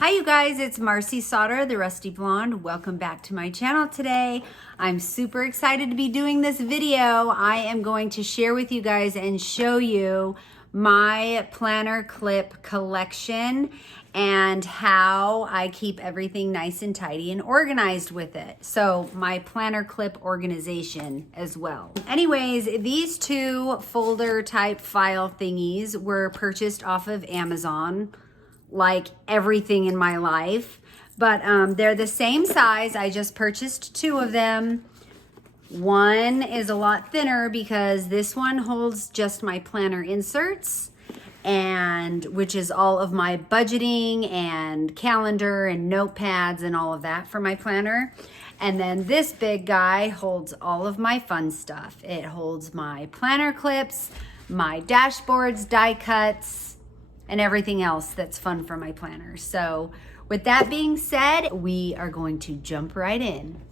Hi you guys, it's Marci Sauter, the Rusty Blonde. Welcome back to my channel today. I'm super excited to be doing this video. I am going to share with you guys and show you my planner clip collection and how I keep everything nice and tidy and organized with it. So my planner clip organization as well. Anyways, these two folder type file thingies were purchased off of Amazon, like everything in my life, but they're the same size. I just purchased two of them. One is a lot thinner because this one holds just my planner inserts, and which is all of my budgeting and calendar and notepads and all of that for my planner. And then this big guy holds all of my fun stuff. It holds my planner clips, my dashboards, die cuts, and everything else that's fun for my planner. So with that being said, we are going to jump right in.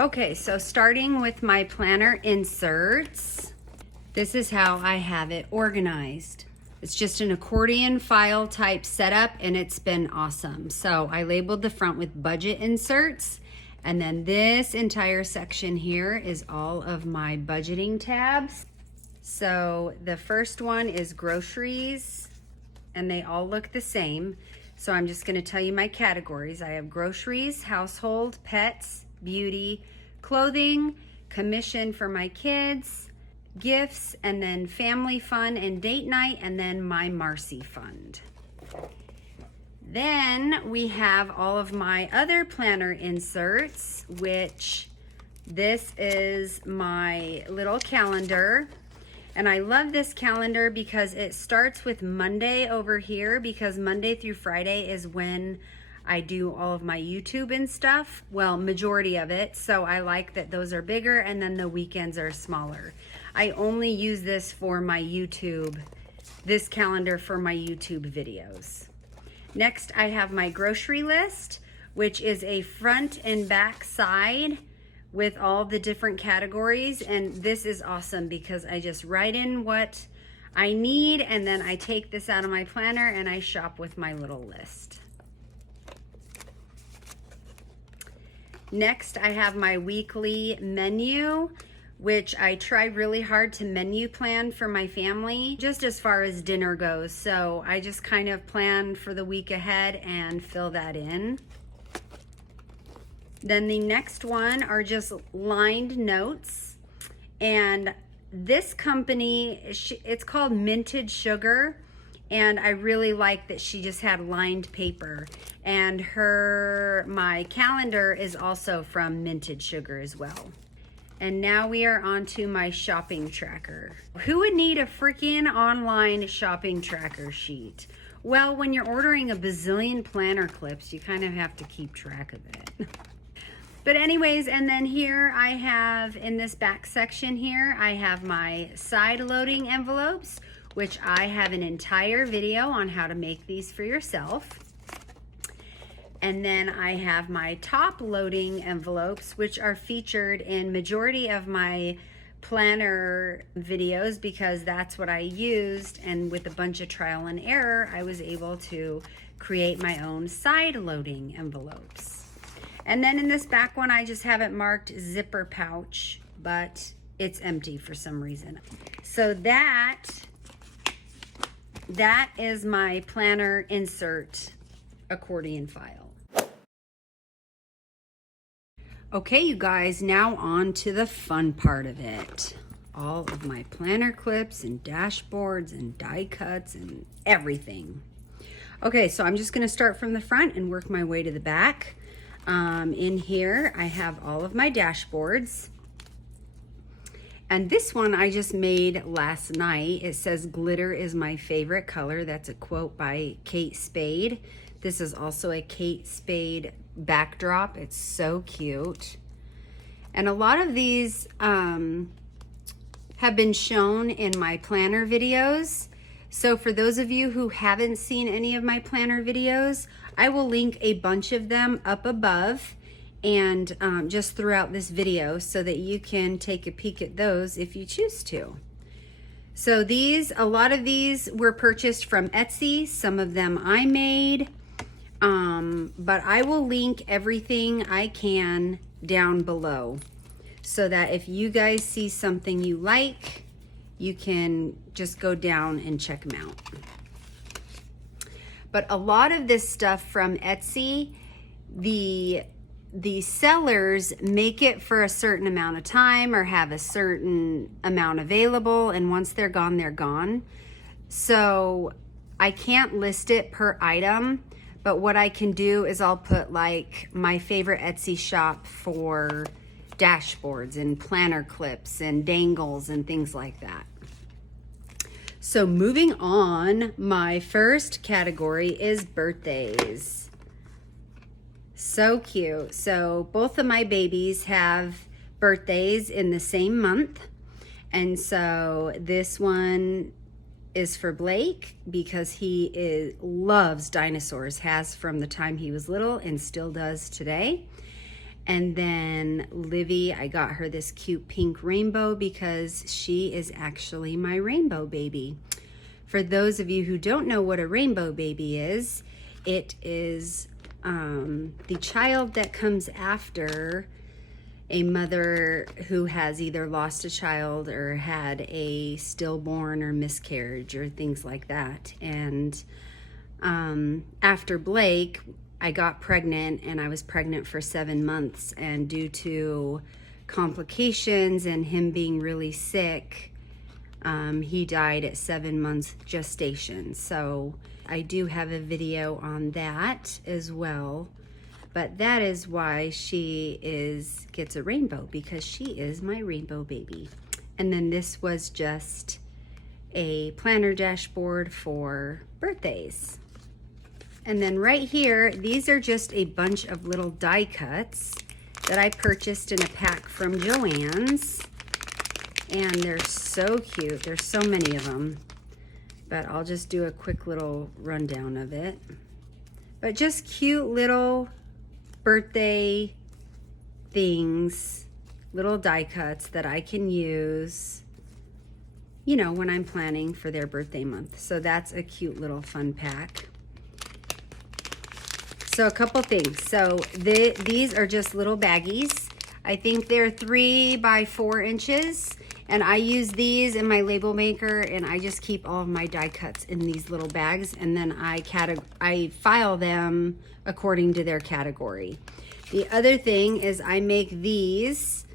Okay, so starting with my planner inserts, this is how I have it organized. It's just an accordion file type setup and it's been awesome. So I labeled the front with budget inserts, and then this entire section here is all of my budgeting tabs. So the first one is groceries, and they all look the same. So I'm just gonna tell you my categories. I have groceries, household, pets, beauty, clothing, commission for my kids, gifts, and then family fun and date night, and then my Marci fund. Then we have all of my other planner inserts, which this is my little calendar. And I love this calendar because it starts with Monday over here, because Monday through Friday is when I do all of my YouTube and stuff. Well, majority of it. So I like that those are bigger and then the weekends are smaller. I only use this for my YouTube, this calendar for my YouTube videos. Next, I have my grocery list, which is a front and back side with all the different categories. And this is awesome because I just write in what I need, and then I take this out of my planner and I shop with my little list. Next, I have my weekly menu, which I try really hard to menu plan for my family, just as far as dinner goes. So I just kind of plan for the week ahead and fill that in. Then the next one are just lined notes. And this company, it's called Minted Sugar. And I really like that she just had lined paper. And my calendar is also from Minted Sugar as well. And now we are on to my shopping tracker. Who would need a freaking online shopping tracker sheet? Well, when you're ordering a bazillion planner clips, you kind of have to keep track of it. But anyways, and then here I have, in this back section here, I have my side loading envelopes, which I have an entire video on how to make these for yourself. And then I have my top loading envelopes, which are featured in majority of my planner videos because that's what I used. And with a bunch of trial and error, I was able to create my own side loading envelopes. And then in this back one, I just have it marked zipper pouch, but it's empty for some reason. So that is my planner insert accordion file. Okay, you guys, now on to the fun part of it. All of my planner clips and dashboards and die cuts and everything. Okay, so I'm just gonna start from the front and work my way to the back. In here, I have all of my dashboards. And this one I just made last night. It says glitter is my favorite color. That's a quote by Kate Spade. This is also a Kate Spade backdrop. It's so cute. And a lot of these have been shown in my planner videos. So for those of you who haven't seen any of my planner videos, I will link a bunch of them up above and just throughout this video so that you can take a peek at those if you choose to. So a lot of these were purchased from Etsy. Some of them I made, but I will link everything I can down below so that if you guys see something you like, you can just go down and check them out. But a lot of this stuff from Etsy, the sellers make it for a certain amount of time or have a certain amount available, and once they're gone, they're gone. So I can't list it per item, but what I can do is I'll put like my favorite Etsy shop for dashboards and planner clips and dangles and things like that. So moving on, my first category is birthdays. So cute. So both of my babies have birthdays in the same month. And so this one is for Blake because he loves dinosaurs, has from the time he was little and still does today. And then Livy, I got her this cute pink rainbow because she is actually my rainbow baby. For those of you who don't know what a rainbow baby is, it is the child that comes after a mother who has either lost a child or had a stillborn or miscarriage or things like that. And after Blake, I got pregnant, and I was pregnant for 7 months, and due to complications and him being really sick, he died at 7 months gestation. So I do have a video on that as well, but that is why she gets a rainbow, because she is my rainbow baby. And then this was just a planner dashboard for birthdays. And then right here, these are just a bunch of little die cuts that I purchased in a pack from Joann's. And they're so cute. There's so many of them. But I'll just do a quick little rundown of it. But just cute little birthday things, little die cuts that I can use, you know, when I'm planning for their birthday month. So that's a cute little fun pack. So a couple things. So these are just little baggies. I think they're 3 by 4 inches. And I use these in my label maker, and I just keep all of my die cuts in these little bags, and then I file them according to their category. The other thing is I make these,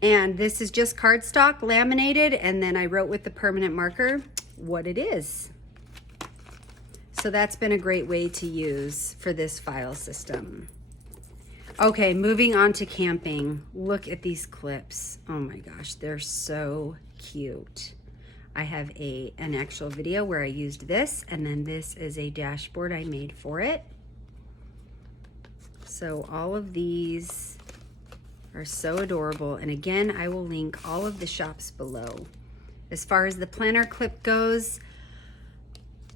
and this is just cardstock laminated, and then I wrote with the permanent marker what it is. So that's been a great way to use for this file system. Okay, moving on to camping. Look at these clips. Oh my gosh, they're so cute. I have an actual video where I used this, and then this is a dashboard I made for it. So all of these are so adorable. And again, I will link all of the shops below. As far as the planner clip goes,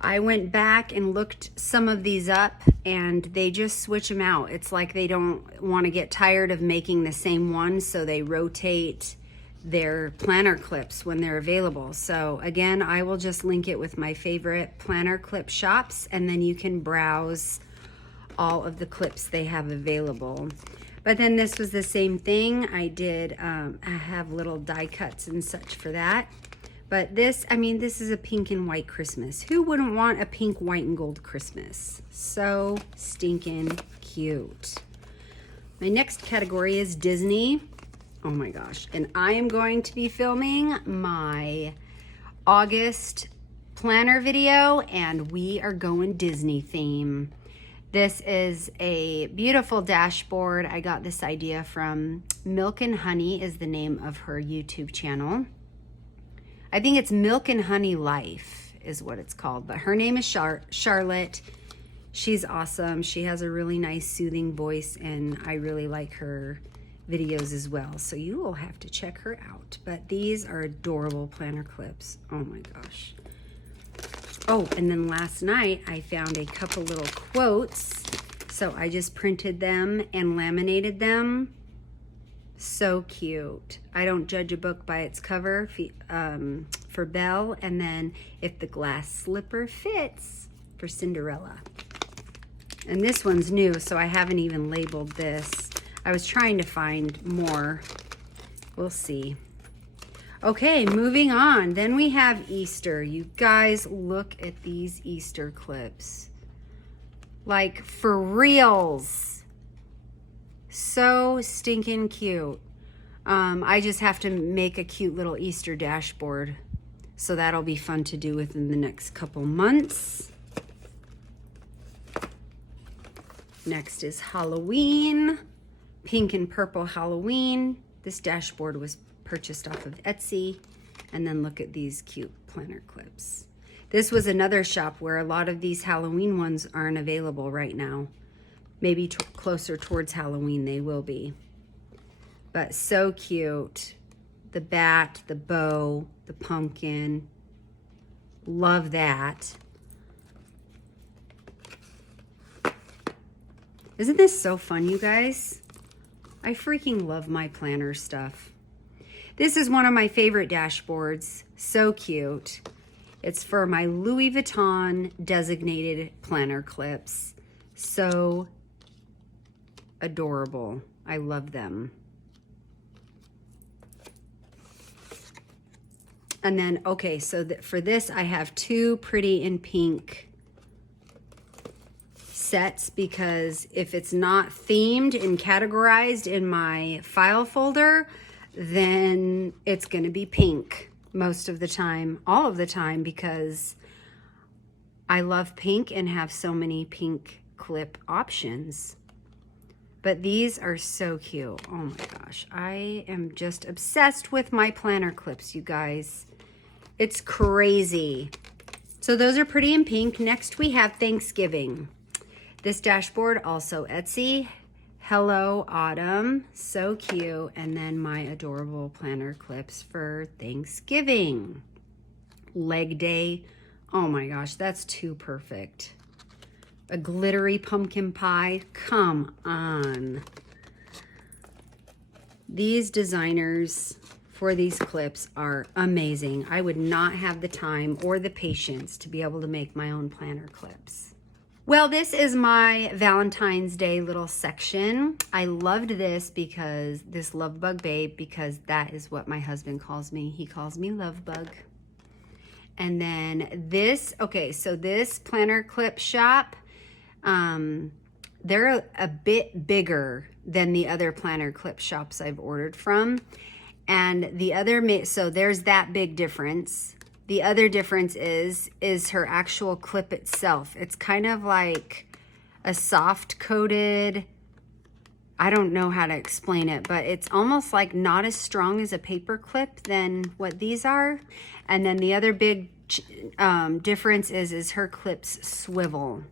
I went back and looked some of these up, and they just switch them out. It's like they don't want to get tired of making the same one, so they rotate their planner clips when they're available. So again, I will just link it with my favorite planner clip shops, and then you can browse all of the clips they have available. But then this was the same thing. I have little die cuts and such for that. But this, I mean, this is a pink and white Christmas. Who wouldn't want a pink, white, and gold Christmas? So stinking cute. My next category is Disney. Oh my gosh. And I am going to be filming my August planner video, and we are going Disney theme. This is a beautiful dashboard. I got this idea from Milk and Honey is the name of her YouTube channel. I think it's Milk and Honey Life is what it's called, but her name is Charlotte. She's awesome. She has a really nice soothing voice, and I really like her videos as well, so you will have to check her out. But these are adorable planner clips. Oh my gosh. Oh, and then last night I found a couple little quotes, so I just printed them and laminated them. So cute. I don't judge a book by its cover for Belle, and then if the glass slipper fits for Cinderella. And this one's new, so I haven't even labeled this. I was trying to find more. We'll see. Okay, moving on. Then we have Easter. You guys, look at these Easter clips. Like, for reals. So stinking cute. I just have to make a cute little Easter dashboard. So that'll be fun to do within the next couple months. Next is Halloween. Pink and purple Halloween. This dashboard was purchased off of Etsy. And then look at these cute planner clips. This was another shop where a lot of these Halloween ones aren't available right now. Maybe closer towards Halloween they will be. But so cute. The bat, the bow, the pumpkin. Love that. Isn't this so fun, you guys? I freaking love my planner stuff. This is one of my favorite dashboards. So cute. It's for my Louis Vuitton designated planner clips. So adorable. I love them. And then, okay, so for this, I have two pretty in pink sets, because if it's not themed and categorized in my file folder, then it's going to be pink most of the time, all of the time, because I love pink and have so many pink clip options. But these are so cute. Oh my gosh. I am just obsessed with my planner clips, you guys. It's crazy. So those are pretty in pink. Next we have Thanksgiving. This dashboard, also Etsy. Hello Autumn. So cute. And then my adorable planner clips for Thanksgiving. Leg Day. Oh my gosh, that's too perfect. A glittery pumpkin pie. Come on. These designers for these clips are amazing. I would not have the time or the patience to be able to make my own planner clips. Well, this is my Valentine's Day little section. I loved this because this Love Bug Babe, because that is what my husband calls me. He calls me Love Bug. And then this, okay, so this planner clip shop, they're a bit bigger than the other planner clip shops I've ordered from. And the other, so there's that big difference. The other difference is her actual clip itself. It's kind of like a soft coated, I don't know how to explain it, but it's almost like not as strong as a paper clip than what these are. And then the other big difference is her clips swivel.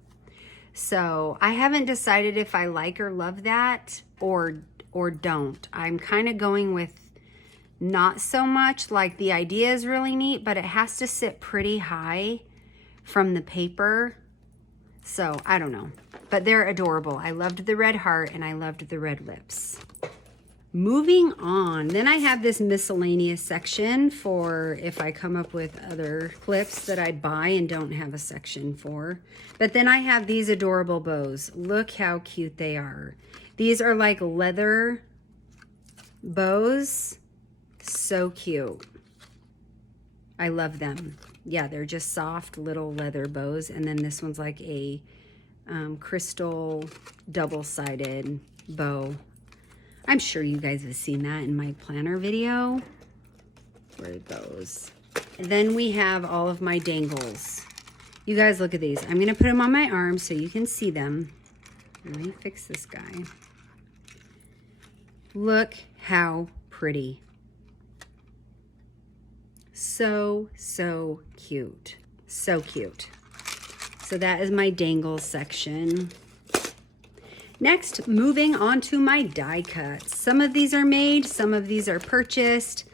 So I haven't decided if I like or love that or don't. I'm kind of going with not so much. Like, the idea is really neat, but it has to sit pretty high from the paper. So I don't know, but they're adorable. I loved the red heart and I loved the red lips. Moving on, then I have this miscellaneous section for if I come up with other clips that I buy and don't have a section for. But then I have these adorable bows. Look how cute they are. These are like leather bows. So cute. I love them. Yeah, they're just soft little leather bows. And then this one's like a crystal double-sided bow. I'm sure you guys have seen that in my planner video. Where are those? And then we have all of my dangles. You guys, look at these. I'm going to put them on my arm so you can see them. Let me fix this guy. Look how pretty. So, so cute. So cute. So that is my dangle section. Next, moving on to my die cuts. Some of these are made, some of these are purchased.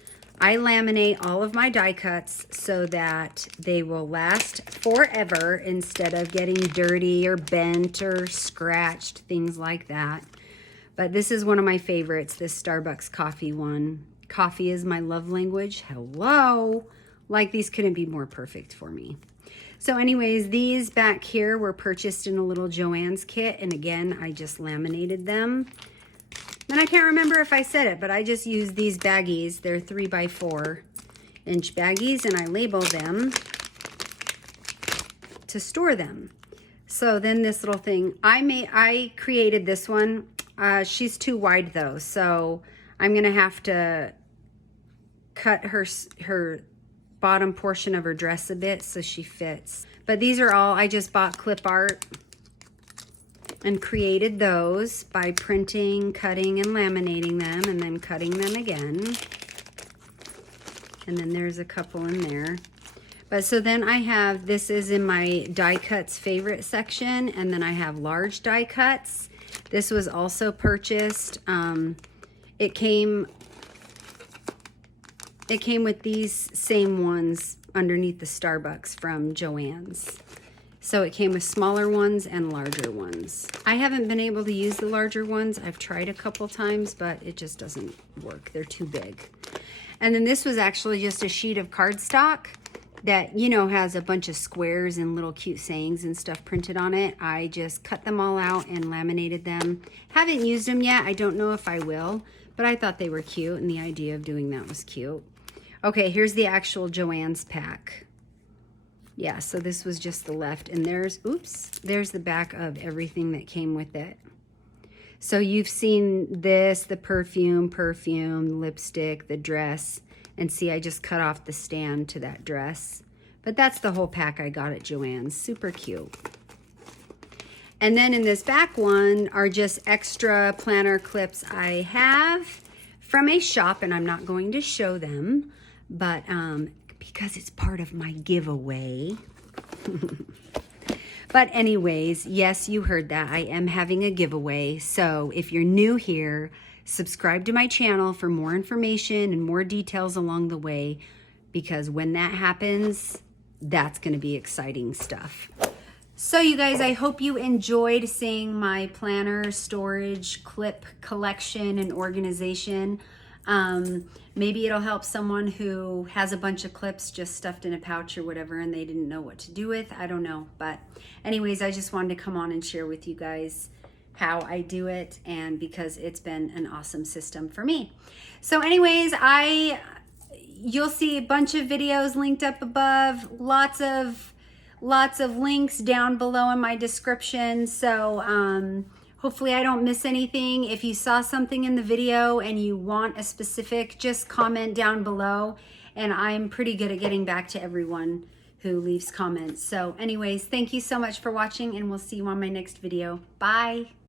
I laminate all of my die cuts so that they will last forever instead of getting dirty or bent or scratched, things like that. But this is one of my favorites, this Starbucks coffee one. Coffee is my love language. Hello. Like, these couldn't be more perfect for me. So anyways, these back here were purchased in a little Joann's kit. And again, I just laminated them. And I can't remember if I said it, but I just used these baggies. They're 3x4 inch baggies, and I label them to store them. So then this little thing, I created this one. She's too wide though, so I'm gonna have to cut her bottom portion of her dress a bit so she fits. But these are all, I just bought Clipart and created those by printing, cutting, and laminating them, and then cutting them again. And then there's a couple in there. But so then I have, this is in my die cuts favorite section, and then I have large die cuts. This was also purchased. It came with these same ones underneath the Starbucks from Joann's. So it came with smaller ones and larger ones. I haven't been able to use the larger ones. I've tried a couple times, but it just doesn't work. They're too big. And then this was actually just a sheet of cardstock that, you know, has a bunch of squares and little cute sayings and stuff printed on it. I just cut them all out and laminated them. Haven't used them yet. I don't know if I will, but I thought they were cute, and the idea of doing that was cute. Okay, here's the actual Joann's pack. Yeah, so this was just the left, and there's the back of everything that came with it. So you've seen this, the perfume, lipstick, the dress, and see, I just cut off the stand to that dress. But that's the whole pack I got at Joann's. Super cute. And then in this back one are just extra planner clips I have from a shop, and I'm not going to show them, but because it's part of my giveaway. But anyways, yes, you heard that. I am having a giveaway. So if you're new here, subscribe to my channel for more information and more details along the way, because when that happens, that's going to be exciting stuff. So you guys, I hope you enjoyed seeing my planner storage clip collection and organization. Maybe it'll help someone who has a bunch of clips just stuffed in a pouch or whatever, and they didn't know what to do with. I don't know. But anyways, I just wanted to come on and share with you guys how I do it, and because it's been an awesome system for me. So anyways, you'll see a bunch of videos linked up above, lots of links down below in my description. So hopefully I don't miss anything. If you saw something in the video and you want a specific, just comment down below, and I'm pretty good at getting back to everyone who leaves comments. So anyways, thank you so much for watching, and we'll see you on my next video. Bye.